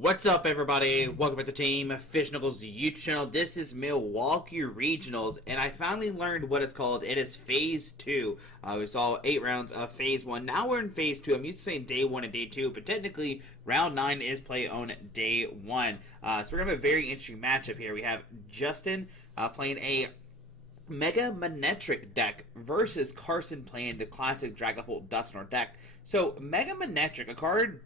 What's up, everybody? Welcome back to Team Fish Knuckles YouTube channel. This is Milwaukee Regionals, and I finally learned what it's called. It is Phase 2. We saw 8 rounds of Phase 1. Now we're in Phase 2. I'm used to saying Day 1 and Day 2, but technically, Round 9 is played on Day 1. So we're going to have a very interesting matchup here. We have Justin playing a Mega Manectric deck versus Carson playing the classic Dragapult Dusknoir deck. So, Mega Manectric, a card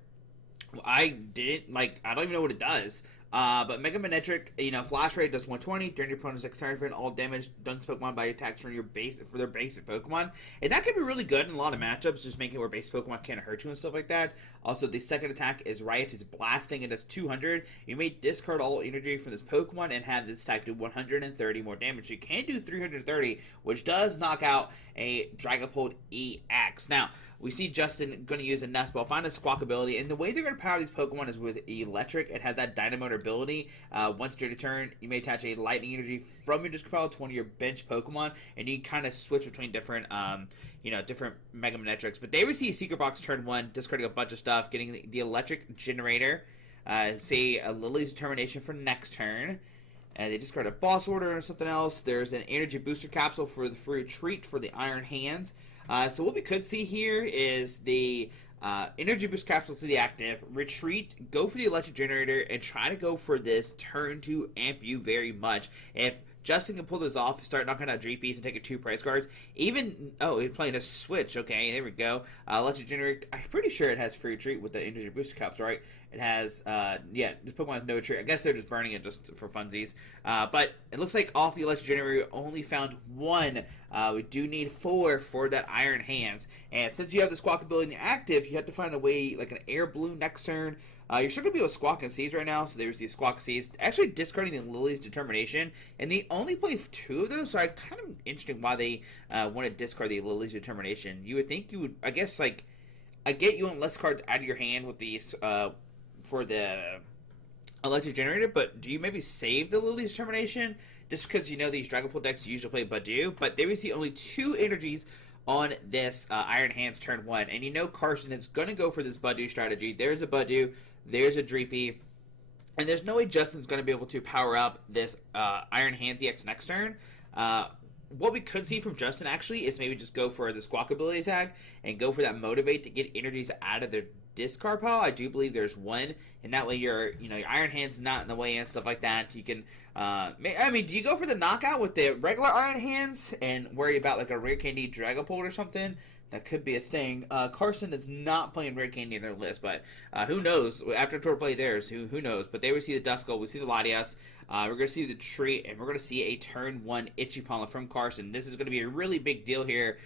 I don't even know what it does. But Mega Manectric, flash rate does 120 during your opponent's next turn. For all damage done to Pokemon by attacks from their basic Pokemon. And that can be really good in a lot of matchups, just making it where basic Pokemon can't hurt you and stuff like that. Also, the second attack is Riot, is blasting, and does 200. You may discard all energy from this Pokemon and have this type do 130 more damage. You can do 330, which does knock out a Dragapult EX. Now, we see Justin going to use a Nest Ball, find a Squawk ability, and the way they're going to power these Pokemon is with Eelektrik. It has that Dynamo ability. Once during a turn, you may attach a Lightning Energy from your discard pile to one of your bench Pokemon, and you kind of switch between different Mega Manectrics. But they receive Secret Box turn 1, discarding a bunch of stuff, getting the Electric Generator, say a Lily's Determination for next turn. They discard a Boss Order or something else. There's an Energy Booster Capsule for the free retreat for the Iron Hands. So what we could see here is the Energy Boost Capsule to the active, retreat, go for the Electric Generator, and try to go for this turn to amp you very much. If Justin can pull this off, start knocking out Dreepies and taking 2 prize cards. Even, he's playing a switch. Okay, there we go. Electric Generator, I'm pretty sure it has free retreat with the Energy Booster Capsule, right? It has, this Pokemon has no retreat. I guess they're just burning it just for funsies. But it looks like off the Electric Generator, we only found 1. We do need 4 for that Iron Hands. And since you have the Squawk ability active, you have to find a way, like an Air Balloon next turn. You're still going to be able to Squawk and Seize right now, so there's the Squawk and Seize. Actually discarding the Lily's Determination, and they only play 2 of those, so I kind of interesting why they want to discard the Lily's Determination. You would think you would, I guess, I get you want less cards out of your hand with these, for the Electric Generator, but do you maybe save the Lily's Determination? Just because these Dragapult decks usually play Badoo, but they receive only 2 energies on this Iron Hands turn 1. And Carson is going to go for this Badoo strategy. There's a Badoo, there's a Dreepy, and there's no way Justin's going to be able to power up this Iron Hands EX next turn. What we could see from Justin actually is maybe just go for the Squawk ability attack and go for that Motivate to get energies out of their discard pile. I do believe there's 1, and that way your Iron Hand's not in the way and stuff like that. You can, do you go for the knockout with the regular Iron Hands and worry about like a Rare Candy Dragapult or something? That could be a thing. Carson is not playing Rare Candy in their list, but who knows? After Tor play theirs, who knows? But they would see the Duskull, we see the Latias, we're going to see the Treat, and we're going to see a turn 1 Ichipala from Carson. This is going to be a really big deal here,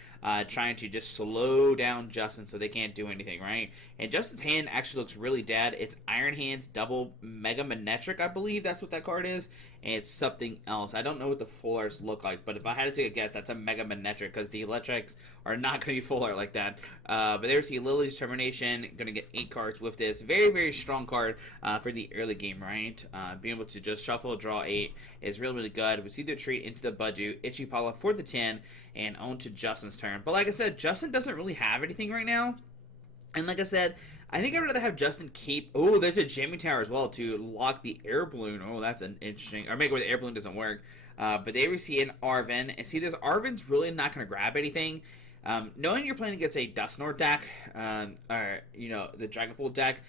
trying to just slow down Justin so they can't do anything, right? And Justin's hand actually looks really dead. It's Iron Hands double Mega Manectric, I believe that's what that card is, and it's something else. I don't know what the full arts look like, but if I had to take a guess, that's a Mega Manectric, because the Electrics are not going to be full art like that. But there we see Lily's Determination, going to get 8 cards with this. Very, very strong card for the early game, right? Being able to just shuffle, draw 8 is really, really good. We see the treat into the Badoo, Ichipala for the 10, and on to Justin's turn. But like I said, Justin doesn't really have anything right now. And like I said, I think I'd rather have Justin keep... Oh, there's a Jamming Tower as well to lock the Air Balloon. Oh, that's an interesting... Or make it where the Air Balloon doesn't work. But they receive an Arven. And see, this Arven's really not going to grab anything. Knowing you're playing against a Dusknoir deck, or, the Dragapult deck,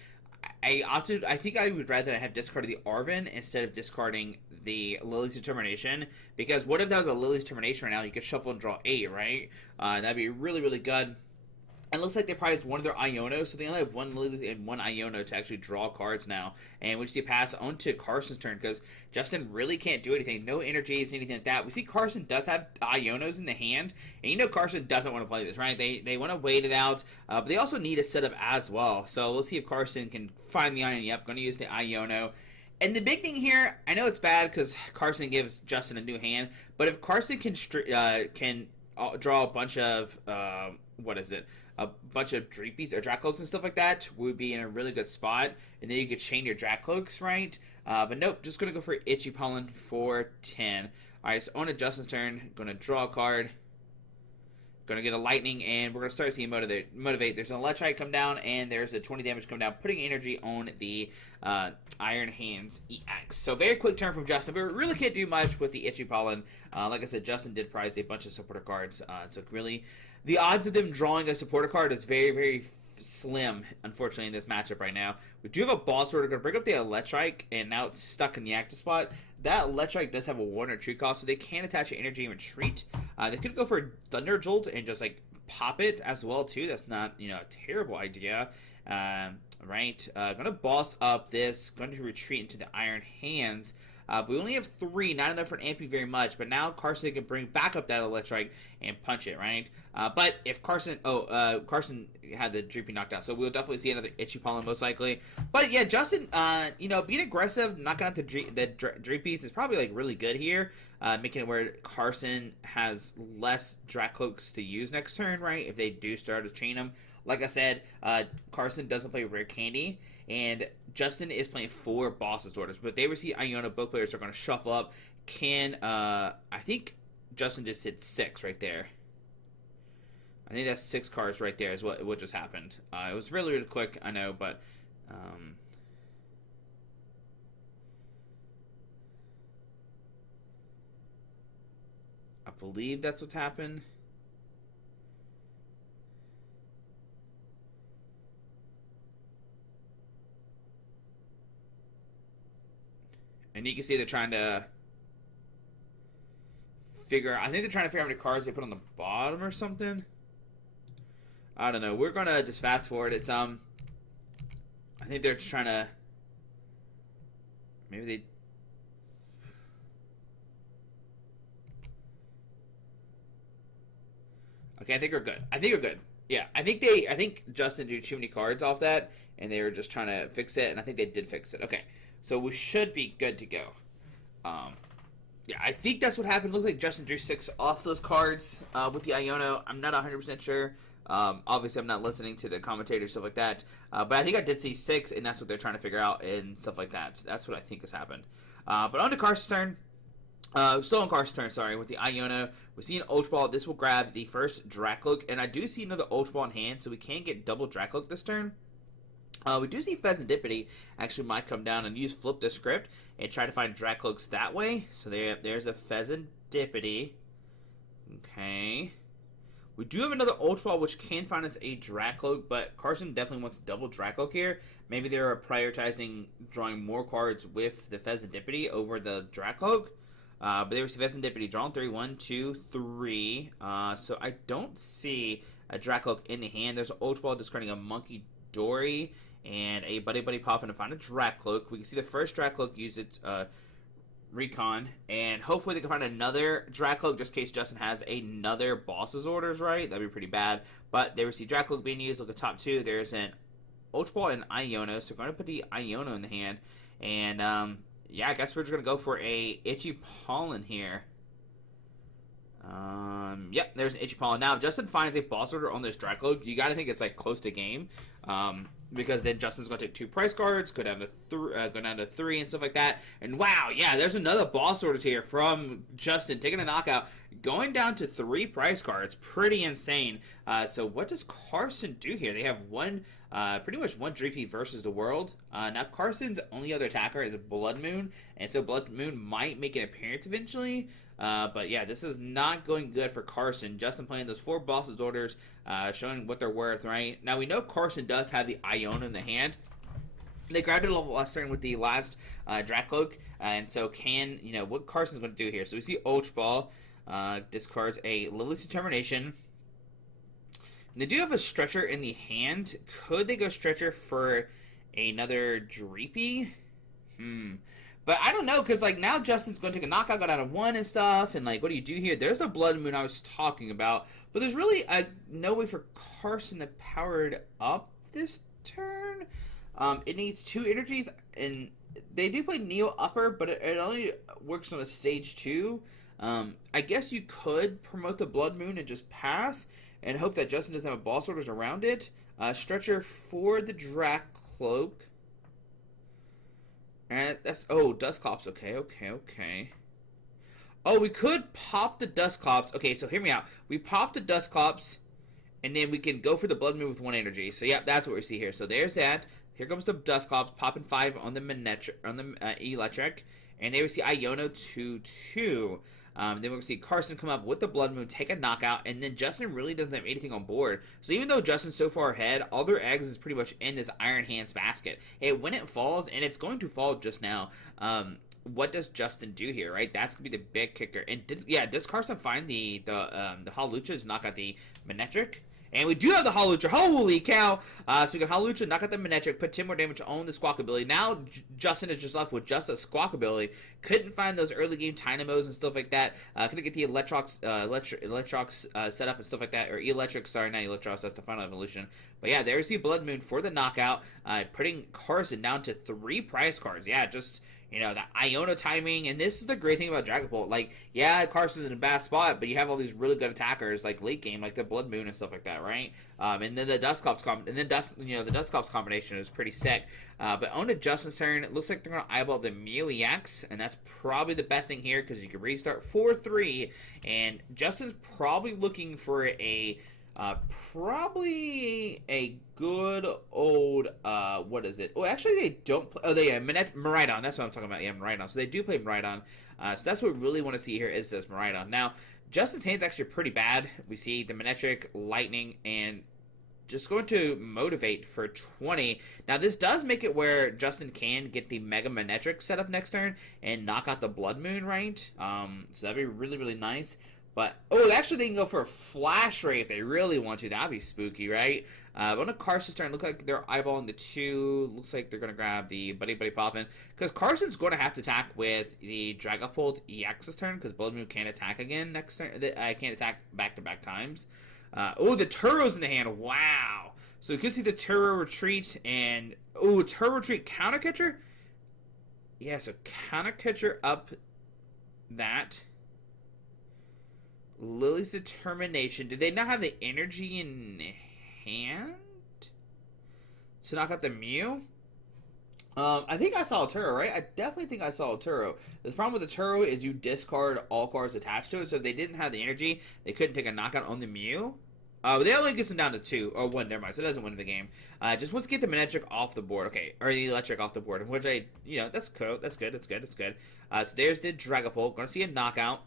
I think I would rather have discarded the Arven instead of discarding the Lily's Determination. Because what if that was a Lily's Determination right now? You could shuffle and draw 8, right? That'd be really, really good. It looks like they probably have one of their Ionos, so they only have 1 Lily's and 1 Iono to actually draw cards now. And we see pass on to Carson's turn, because Justin really can't do anything. No energies, anything like that. We see Carson does have Ionos in the hand, and Carson doesn't want to play this, right? They want to wait it out, but they also need a setup as well. So we'll see if Carson can find the Ion. Yep, going to use the Iono. And the big thing here, I know it's bad because Carson gives Justin a new hand, but if Carson can draw a bunch of, a bunch of Dreepies or Dracloaks and stuff like that, would be in a really good spot. And then you could chain your Dracloaks, right? But nope, just going to go for Ichipollen for 10. Alright, so on to Justin's turn, going to draw a card. Going to get a Lightning, and we're going to start seeing Motivate. There's an Eelektrik come down, and there's a 20 damage come down, putting energy on the Iron Hands EX. So very quick turn from Justin, but we really can't do much with the Itchy Pollen. Like I said, Justin did prize a bunch of supporter cards, so really the odds of them drawing a supporter card is very, very slim, unfortunately, in this matchup right now. We do have a Boss Sword. We're going to bring up the Eelektrik, and now it's stuck in the active spot. That Eelektrik does have a 1 retreat cost, so they can attach an energy and retreat. They could go for a Thunder Jolt and just, like, pop it as well, too. That's not, a terrible idea. Right? Going to boss up this. Going to retreat into the Iron Hands. We only have 3, not enough for an amping very much, but now Carson can bring back up that Eelektrik and punch it, right? But if Carson had the Dreepy knocked out, so we'll definitely see another Itchy Pollen most likely. But yeah, Justin, being aggressive, knocking out the Dreepies is probably like really good here, making it where Carson has less Dracloaks to use next turn, right? If they do start to chain them. Like I said, Carson doesn't play Rare Candy, and Justin is playing 4 Boss's Orders. But if they receive Iona, both players are going to shuffle up. I think Justin just hit 6 right there. I think that's 6 cards right there is what just happened. It was really, really quick, I know, but... I believe that's what's happened. And you can see they're trying to figure... I think they're trying to figure out how many cards they put on the bottom or something. I don't know. We're going to just fast forward. It's, I think they're just trying to... Maybe they... Okay, I think we're good. Yeah, I think Justin drew too many cards off that, and they were just trying to fix it, and I think they did fix it. Okay. So we should be good to go. Yeah, I think that's what happened. Looks like Justin drew 6 off those cards with the Iono. I'm not 100% sure. Obviously, I'm not listening to the commentators, stuff like that. But I think I did see 6, and that's what they're trying to figure out and stuff like that. So that's what I think has happened. But on to Carson's turn. Still on Carson's turn, sorry, with the Iono. We see an Ultra Ball. This will grab the first Dracloak, and I do see another Ultra Ball in hand, so we can get double Dracloak this turn. We do see Pheasantipity actually might come down and use Flip the Script and try to find Dracloaks that way. So there's a Pheasantipity. Okay. We do have another Ultra Ball which can find us a Dracloak, but Carson definitely wants double Dracloak here. Maybe they're prioritizing drawing more cards with the Pheasantipity over the Dracloak. But there was Pheasantipity drawing 3, 1, 2, 3. So I don't see a Dracloak in the hand. There's an Ultra Ball discarding a Monkey Dory and a Buddy Poffin to find a Dracloak. We can see the first Dracloak use its recon, and hopefully they can find another Dracloak just in case Justin has another Boss's Orders, right? That'd be pretty bad. But they see Dracloak being used. Look at top 2. There's an Ultra Ball and Iono, so we're going to put the Iono in the hand. And, yeah, I guess we're just going to go for a Itchy Pollen here. Yep, there's an Itchy Pollen. Now, if Justin finds a Boss Order on this Dracloak, you got to think it's, like, close to game. Because then Justin's going to take 2 price cards, go down to 3 and stuff like that. And wow, yeah, there's another Boss Orders here from Justin taking a knockout, going down to 3 price cards. Pretty insane. So what does Carson do here? They have pretty much one Dreepy versus the world. Now Carson's only other attacker is Blood Moon, and so Blood Moon might make an appearance eventually. But yeah, this is not going good for Carson. Justin playing those 4 Boss's Orders, showing what they're worth, right? Now we know Carson does have the Iona in the hand. They grabbed it a level last turn with the last Dracloak, and so what Carson's going to do here? So we see Ultra Ball discards a Lily's Determination. And they do have a Stretcher in the hand. Could they go Stretcher for another Dreepy? But I don't know, because, like, now Justin's going to take a knockout, go down to 1 and stuff, and, like, what do you do here? There's the Blood Moon I was talking about, but there's really no way for Carson to power it up this turn. It needs 2 energies, and they do play Neo Upper, but it only works on a stage 2. I guess you could promote the Blood Moon and just pass, and hope that Justin doesn't have Boss Orders around it. Stretcher for the Dracloak. And that's... Oh, Dusknoir. Okay. Oh, we could pop the Dusclops. Okay, so hear me out. We pop the Dusclops, and then we can go for the Blood Moon with 1 energy. So, yeah, that's what we see here. So, there's that. Here comes the Dusclops, popping 5 on the Eelektrik. And there we see Iono 2-2. Then we're going to see Carson come up with the Blood Moon, take a knockout, and then Justin really doesn't have anything on board. So even though Justin's so far ahead, all their eggs is pretty much in this Iron Hands basket. Hey, when it falls, and it's going to fall just now, what does Justin do here, right? That's going to be the big kicker. And does Carson find the Hawlucha to knock out the Manectric? And we do have the Hawlucha. Holy cow! So we got Hawlucha, knock out the Manectric, put 10 more damage on the Squawk ability. Now Justin is just left with just a Squawk ability. Couldn't find those early game Dynamos and stuff like that. Couldn't get the Electrox set up and stuff like that. Or Eelektrik, sorry, not Electrox, that's the final evolution. But yeah, there's the Blood Moon for the knockout. Putting Carson down to 3 prize cards. Yeah, just... You know, the Iono timing, and this is the great thing about Dragapult. Like, yeah, Carson's in a bad spot, but you have all these really good attackers, like late game, like the Blood Moon and stuff like that, right? And then the Dusclops the Dusclops combination is pretty sick. But on to Justin's turn, it looks like they're gonna eyeball the Mew EX, and that's probably the best thing here because you can restart 4-3, and Justin's probably looking for probably a good old, what is it? Oh, actually, they don't play. Oh, they Miraidon. That's what I'm talking about. Yeah, Miraidon. So they do play Miraidon. So that's what we really want to see here is this Miraidon. Now, Justin's hand's actually pretty bad. We see the Manectric, Lightning, and just going to Motivate for 20. Now, this does make it where Justin can get the Mega Manectric set up next turn and knock out the Blood Moon, right? So that'd be really, really nice. But, actually they can go for a Flash Ray if they really want to. That'd be spooky, right? But on a Carson's turn, look like they're eyeballing the 2. Looks like they're going to grab the Buddy Poppin'. Because Carson's going to have to attack with the Dragapult EX's turn. Because Blood Moon can't attack again next turn. I can't attack back-to-back times. The Turo's in the hand. Wow. So you can see the Turo retreat. And, Turo retreat counter catcher? Yeah, so counter catcher up that. Lily's Determination. Did they not have the energy in hand to knock out the Mew? I think I saw a Turo, right? I definitely think I saw a Turo. The problem with the Turo is you discard all cards attached to it, so if they didn't have the energy, they couldn't take a knockout on the Mew. They only gets them down to 2, or 1, never mind, so it doesn't win the game. Just wants to get the Manectric off the board, okay, or the Eelektrik off the board, which that's cool, that's good. So there's the Dragapult, gonna see a knockout.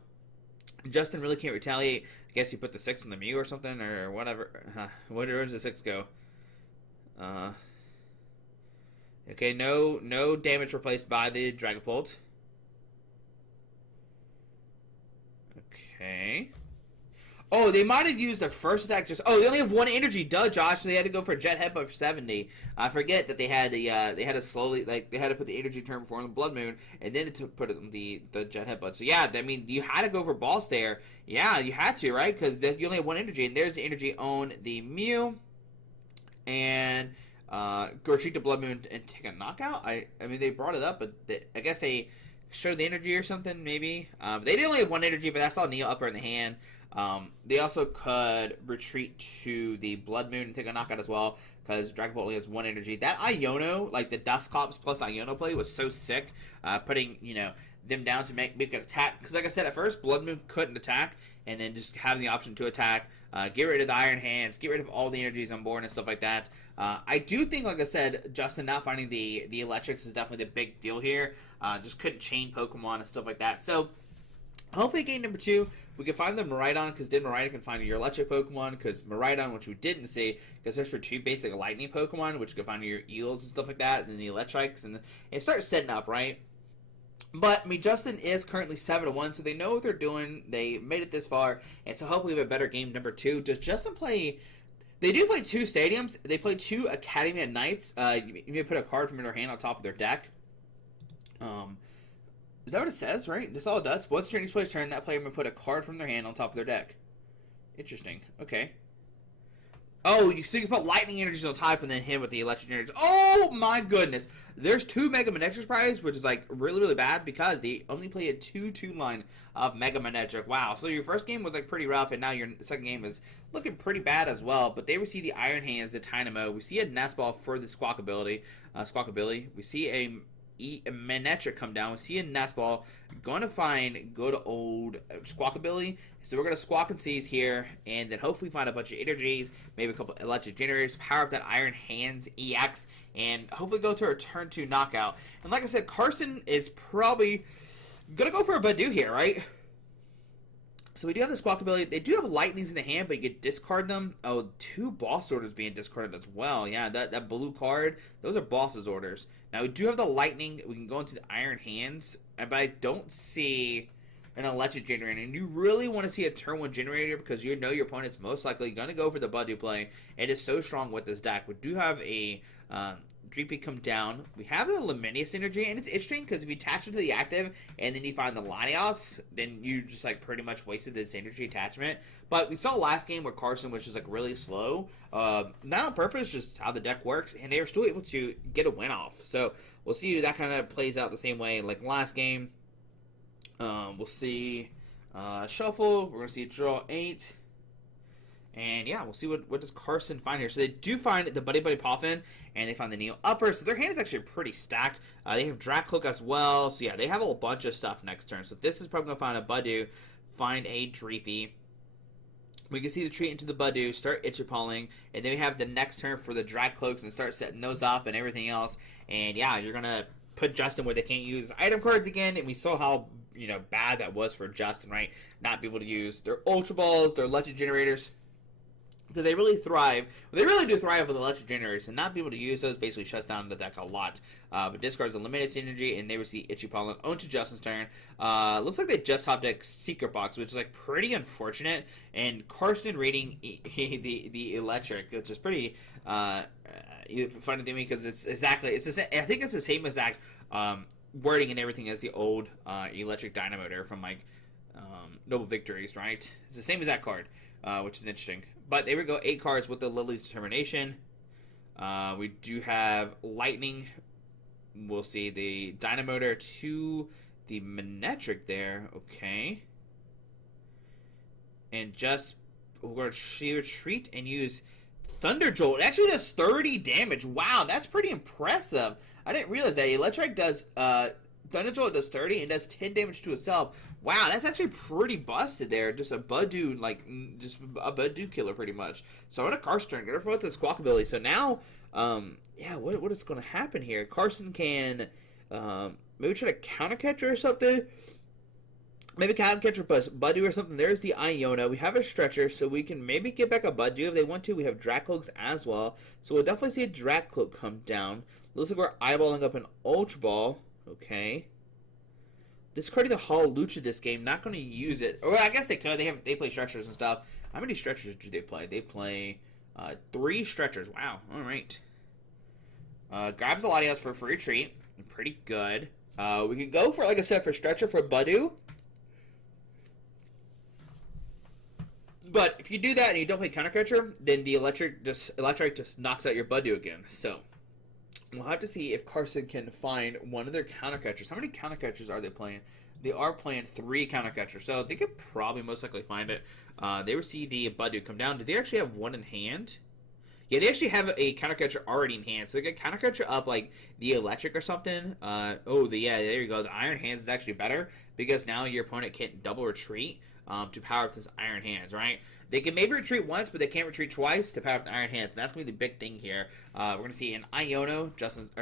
Justin really can't retaliate. I guess you put the 6 on the Mew or something, or whatever. Where does the 6 go? Okay, no damage replaced by the Dragapult. Okay. Oh, they might have used their first attack just... Oh, they only have 1 energy. Duh, Josh. So they had to go for a Jet Headbutt for 70. I forget that they had to slowly... Like, they had to put the energy turn before on the Blood Moon, and then to put it the Jet Headbutt. So, yeah, I mean, you had to go for Boss there. Yeah, you had to, right? Because you only have 1 energy, and there's the energy on the Mew. And... go retreat to Blood Moon and take a knockout? I mean, they brought it up, but I guess they showed the energy or something, maybe. They did only have 1 energy, but I saw Neo upper in the hand. They also could retreat to the Blood Moon and take a knockout as well, because Dragapult only has 1 energy. That Iono, like the Dusclops plus Iono play was so sick, putting, them down to make an attack. Because like I said, at first, Blood Moon couldn't attack, and then just having the option to attack, get rid of the Iron Hands, get rid of all the energies on board and stuff like that. I do think, like I said, Justin not finding the Electrics is definitely the big deal here. Just couldn't chain Pokemon and stuff like that. So, hopefully game number 2, we can find the Miraidon, because then Miraidon can find your electric Pokemon, because Miraidon, which we didn't see, because there's for 2 basic lightning Pokemon, which you can find your Eels and stuff like that, and then the Electrics, and start setting up, right? But, I mean, Justin is currently 7-1, so they know what they're doing. They made it this far, and so hopefully we have a better game number 2. Does Justin play... They do play 2 stadiums. They play 2 Academy at Knights. You may put a card from their hand on top of their deck. Is that what it says, right? That's all it does. Once during each player's turn, that player may put a card from their hand on top of their deck. Interesting. Okay. Oh, you think you put lightning energies on top and then hit with the electric energies. Oh my goodness. There's 2 Mega Manectric prize, which is like really, really bad because they only play a 2-2 line of Mega Manectric. Wow. So your first game was like pretty rough, and now your second game is looking pretty bad as well. But they receive the Iron Hands, the Dynamo. We see a Nest Ball for the Squawk ability. We see a Manectric come down. We see a Nest Ball. Going to find good old Squawkabilly. So we're going to Squawk and Seize here, and then hopefully find a bunch of energies, maybe a couple electric generators, power up that Iron Hands EX, and hopefully go to a turn 2 knockout. And like I said, Carson is probably going to go for a Badoo here, right? So we do have the Squawkabilly. They do have Lightnings in the hand, but you could discard them. Oh, 2 boss orders being discarded as well. Yeah, that blue card, those are boss's orders. Now we do have the Lightning. We can go into the Iron Hands, but I don't see an electric generator. And you really want to see a turn 1 generator because you know your opponent's most likely going to go for the Badoo play. It is so strong with this deck. We do have a Dreepy come down. We have the Luminous energy, and it's interesting because if you attach it to the active and then you find the Lanios, then you just like pretty much wasted this energy attachment. But we saw last game where Carson was just like really slow, not on purpose, just how the deck works, and they were still able to get a win off. So we'll see if that kind of plays out the same way like last game. We'll see shuffle. We're gonna see draw 8. And yeah, we'll see what does Carson find here. So they do find the Buddy Poffin, and they find the Neo Upper. So their hand is actually pretty stacked. They have Dragapult as well. So yeah, they have a bunch of stuff next turn. So this is probably going to find a Badoo, find a Dreepy. We can see the treat into the Badoo, start Itchipalling, and then we have the next turn for the Dragcloaks and start setting those up and everything else. And yeah, you're going to put Justin where they can't use item cards again, and we saw how bad that was for Justin, right? Not be able to use their Ultra Balls, their Legend Generators. Because they really thrive. They really do thrive with electric generators, and not be able to use those basically shuts down the deck a lot. But discards the limited energy, and they receive Itchy Pollen onto Justin's turn. Looks like they just hopped a Secret Box, which is like pretty unfortunate. And Carson reading the electric, which is pretty funny to me because it's exactly I think it's the same exact wording and everything as the old electric Dynamotor from like Noble Victories, right? It's the same exact card, which is interesting. But there we go, 8 cards with the Lily's Determination. We do have Lightning. We'll see the Dynamotor to the Manectric there. Okay. And just, we're going to retreat and use Thunder Jolt. It actually does 30 damage. Wow, that's pretty impressive. I didn't realize that. Electric does, Thunder Jolt does 30 and does 10 damage to itself. Wow, that's actually pretty busted there. Just a Badoo, just a Badoo killer pretty much. So I'm going to Carson turn. Get her promote the Squawkabilly. So now, yeah, what is going to happen here? Carson can maybe try to counter catcher or something. Maybe counter catcher plus Badoo or something. There's the Iona. We have a stretcher, so we can maybe get back a Badoo if they want to. We have Dracloaks as well. So we'll definitely see a Dracloak come down. Looks like we're eyeballing up an Ultra Ball. Okay. Discarding the Hallelujah this game, not going to use it. Or I guess they could. They play stretchers and stuff. How many stretchers do they play? They play 3 stretchers. Wow. All right. Grabs a Latios for a free retreat. Pretty good. We can go for, like I said, for stretcher for Badoo. But if you do that and you don't play counter catcher, then the electric just knocks out your Badoo again. So we'll have to see if Carson can find one of their counter catchers. How many counter catchers are they playing? They are playing 3 counter catchers, so they could probably most likely find it. They will see the Badoo come down. Do they actually have one in hand? Yeah, they actually have a counter catcher already in hand, so they can counter catcher up like the electric or something. Yeah, there you go. The Iron Hands is actually better because now your opponent can't double retreat to power up this Iron Hands, right? They can maybe retreat once, but they can't retreat twice to power up the Iron Hands. And that's going to be the big thing here. We're going to see an Iono.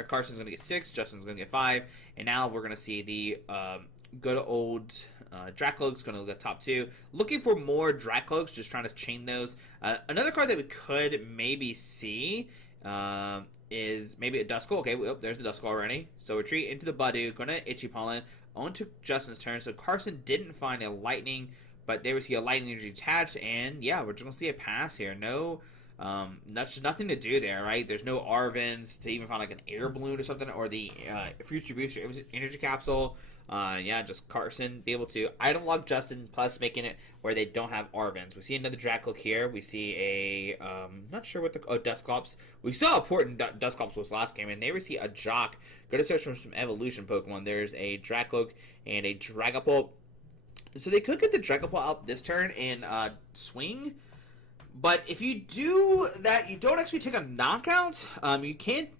Carson's going to get 6. Justin's going to get 5. And now we're going to see the good old Dracloak's going to look at top 2. Looking for more Dracloaks, just trying to chain those. Another card that we could maybe see is maybe a Dusknoir. Okay, well, there's the Dusknoir already. So retreat into the Badoo. Going to Itchy Pollen. On to Justin's turn. So Carson didn't find a Lightning, but they would see a Lightning energy attached, and yeah, we're just going to see a pass here. No, that's just nothing to do there, right? There's no Arvins to even find like an air balloon or something, or the future booster energy capsule. Yeah, just Carson be able to item log Justin, plus making it where they don't have Arvins. We see another Dracloak here. We see a, not sure what the, Dusclops. We saw how important Dusclops was last game, and they receive a Jock. Go to search for some evolution Pokemon. There's a Dracloak and a Dragapult. So they could get the Dragapult out this turn and swing. But if you do that, you don't actually take a knockout. You can't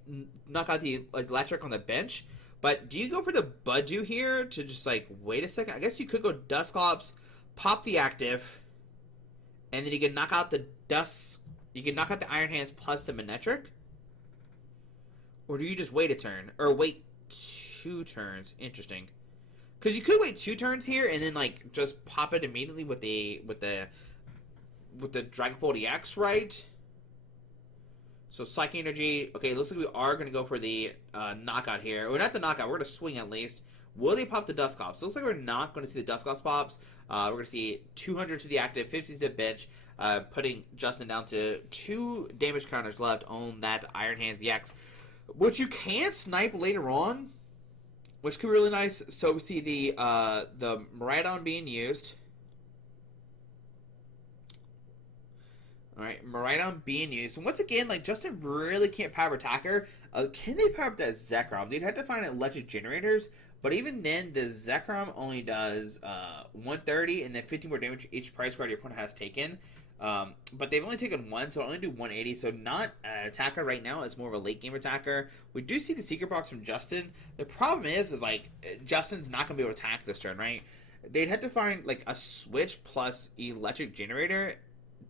knock out the electric on the bench. But do you go for the Budew here to just like wait a second? I guess you could go Dusclops, pop the active, and then you can knock out the Dust. You can knock out the Iron Hands plus the Manectric. Or do you just wait a turn? Or wait 2 turns? Interesting. Because you could wait 2 turns here and then like just pop it immediately with the Dragapult EX, right? So Psychic Energy. Okay, it looks like we are going to go for the knockout here. Or not the knockout. We're going to swing at least. Will they pop the Dusclops? So it looks like we're not going to see the Dusclops pops. We're going to see 200 to the active, 50 to the bench, putting Justin down to 2 damage counters left on that Iron Hands EX, which you can snipe later on, which could be really nice. So we see the Miraidon being used. All right, Miraidon being used. And once again, like, Justin really can't power attacker. Can they power up that Zekrom? They'd have to find electric generators. But even then, the Zekrom only does 130 and then 50 more damage each prize card your opponent has taken. But they've only taken 1, so it'll only do 180. So not an attacker right now. It's more of a late game attacker. We do see the secret box from Justin. The problem is like, Justin's not going to be able to attack this turn, right? They'd have to find like a switch plus electric generator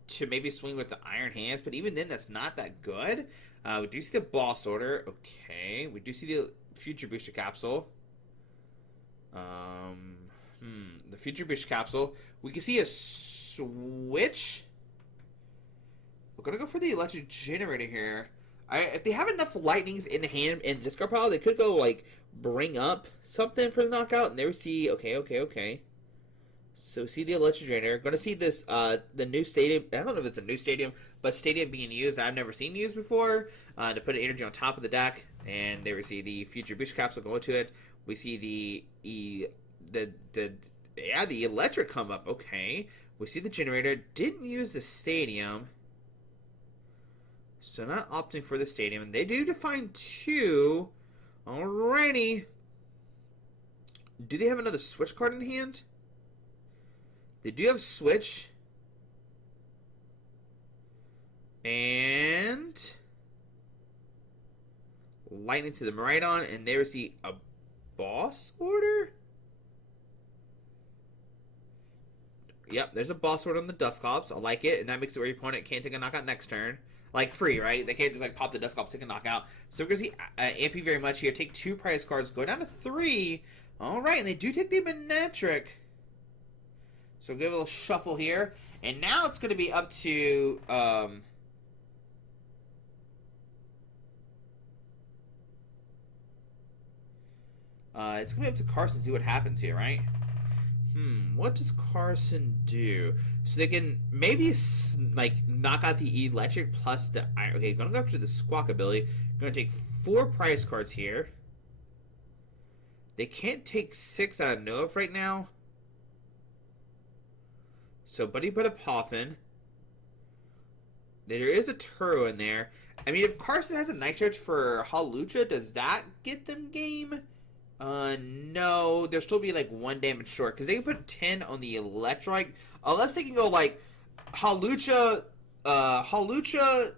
to maybe swing with the Iron Hands, but even then, that's not that good. We do see the Boss Order. Okay, we do see the Future Booster Capsule. The Future Booster Capsule. We can see a switch. We're gonna go for the Electric Generator here. If they have enough Lightnings in the hand and discard pile, they could go like bring up something for the knockout, and there we see. Okay. So see the Electric Generator. Going to see this, the new stadium. I don't know if it's a new stadium, but stadium being used I've never seen used before to put an energy on top of the deck. And there we see the Future Boost Capsule go into it. We see the Electric come up. Okay. We see the Generator. Didn't use the stadium. So not opting for the stadium. They do define 2. Alrighty. Do they have another switch card in hand? They do have switch. And lightning to the Miraidon, and there we see a Boss Order? Yep, there's a Boss Order on the Dusclops. I like it, and that makes it where your opponent can't take a knockout next turn. Like, free, right? They can't just, like, pop the Dusclops, take a knockout. So we're going to see Ampy very much here. Take 2 prize cards, go down to 3. Alright, and they do take the Manectric. So give it a little shuffle here. And now it's going to be up to... it's going to be up to Carson to see what happens here, right? What does Carson do? So they can maybe, like, knock out the Eelektrik plus the... Okay, going to go up to the Squawk ability. Going to take 4 prize cards here. They can't take 6 out of Noah right now. So, Buddy put a Poffin. There is a Turo in there. I mean, if Carson has a Night Stretch for Hawlucha, does that get them game? No. They'll still be, like, 1 damage short. Because they can put 10 on the Eelektrik. Unless they can go, like, Hawlucha, Turo,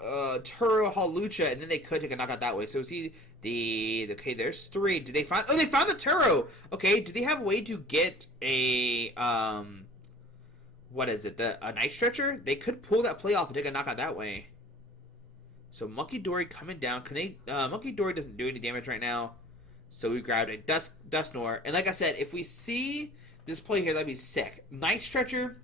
Hawlucha, and then they could take a knockout that way. So, see, okay, there's 3. Do they find... Oh, they found the Turo! Okay, do they have a way to get a, what is it? A Night Stretcher? They could pull that play off and take a knockout that way. So Monkey Dory coming down. Can they? Monkey Dory doesn't do any damage right now. So we grabbed a Dusknoir. And like I said, if we see this play here, that'd be sick. Night Stretcher.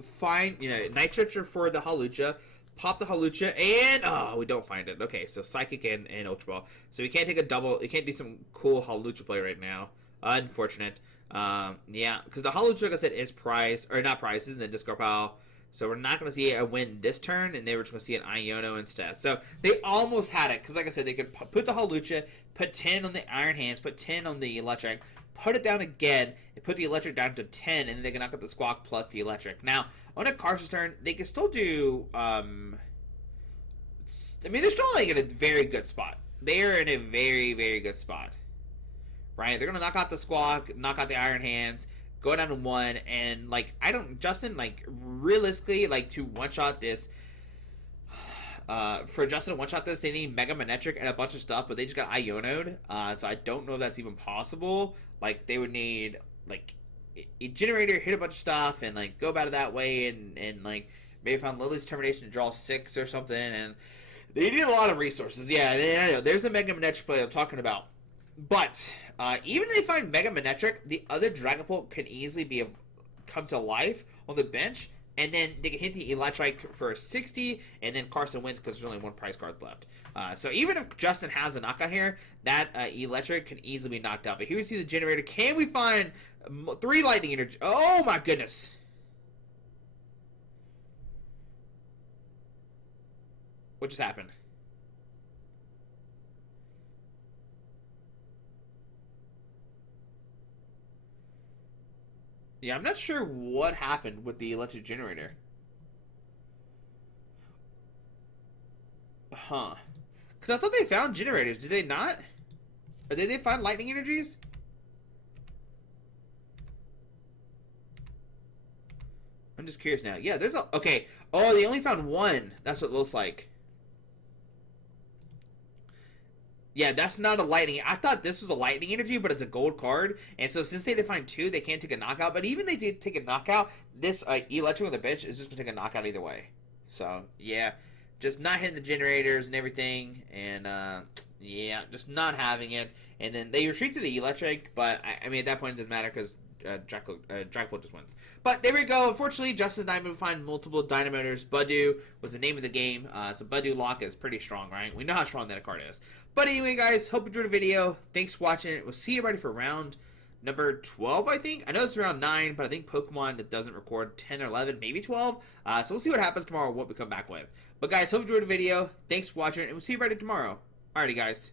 Find, Night Stretcher for the Hawlucha. Pop the Hawlucha. And, we don't find it. Okay, so Psychic and Ultra Ball. So we can't take a double. We can't do some cool Hawlucha play right now. Unfortunate. Yeah, because the Hawlucha, like I said, is prize, or not prize, is in the discard pile. So we're not going to see a win this turn, and they were just going to see an Iono instead. So they almost had it, because like I said, they could put the Hawlucha, put 10 on the Iron Hands, put 10 on the Eelektrik, put it down again, and put the Eelektrik down to 10, and then they can knock out the Squawk plus the Eelektrik. Now, on a Carson's turn, they can still do, I mean, they're still like in a very good spot. They are in a very, very good spot. Right? They're going to knock out the Squawk, knock out the Iron Hands, go down to 1, and, like, Justin, like, realistically, like, to one-shot this, for Justin to one-shot this, they need Mega Manectric and a bunch of stuff, but they just got Iono'd, so I don't know if that's even possible. Like, they would need, like, a generator, hit a bunch of stuff, and, like, go about it that way, and like, maybe found Lily's Termination to draw 6 or something, and they need a lot of resources. Yeah, I know. There's the Mega Manectric play I'm talking about. But, even if they find Mega Manectric, the other Dragapult can easily come to life on the bench, and then they can hit the Eelektrik for 60, and then Carson wins because there's only one prize card left. So even if Justin has a knockout here, that Eelektrik can easily be knocked out. But here we see the generator. Can we find 3 lightning energy? Oh my goodness. What just happened? Yeah, I'm not sure what happened with the electric generator. Huh. Because I thought they found generators. Did they not? Or did they find lightning energies? I'm just curious now. Yeah, there's a... Okay. Oh, they only found 1. That's what it looks like. Yeah, that's not a lightning. I thought this was a lightning energy, but it's a gold card. And so since they did find 2, they can't take a knockout. But even if they did take a knockout, this Eelektrik on the bench is just going to take a knockout either way. So, yeah. Just not hitting the generators and everything. And, yeah, just not having it. And then they retreat to the Eelektrik. But, I mean, at that point, it doesn't matter because Dragapult just wins. But there we go. Unfortunately, Justin's not able to find multiple Dynamotors. Budu was the name of the game. So Budu lock is pretty strong, right? We know how strong that card is. But anyway, guys, hope you enjoyed the video. Thanks for watching. We'll see you ready for round number 12, I think. I know it's round 9, but I think Pokemon doesn't record 10 or 11, maybe 12. So we'll see what happens tomorrow, what we come back with. But guys, hope you enjoyed the video. Thanks for watching, and we'll see you ready tomorrow. Alrighty, guys.